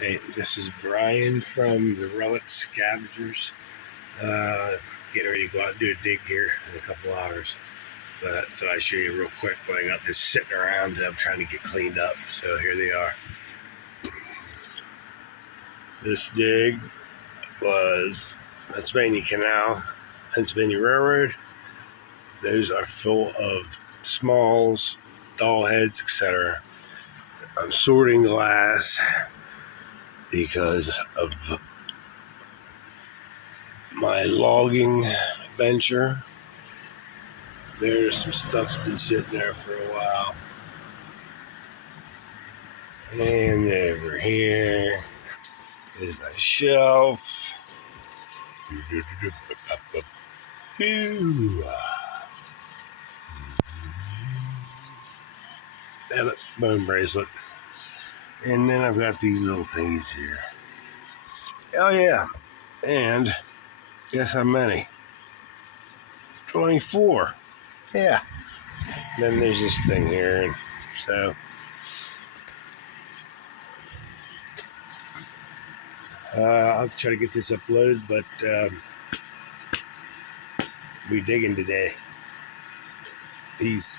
Hey, this is Brian from the Relic Scavengers. Getting ready to go out and do a dig here in a couple hours. But thought I'd show you real quick what I got just sitting around. I'm trying to get cleaned up. So here they are. This dig was Pennsylvania Canal, Pennsylvania Railroad. Those are full of smalls, doll heads, etc. I'm sorting glass because of my logging venture. There's some stuff's been sitting there for a while. And over here is my shelf. Damn it, bone bracelet. And then I've got these little things here. Oh yeah, and guess how many? 24. Yeah. Then there's this thing here, and so I'll try to get this uploaded, but we digging today. Peace.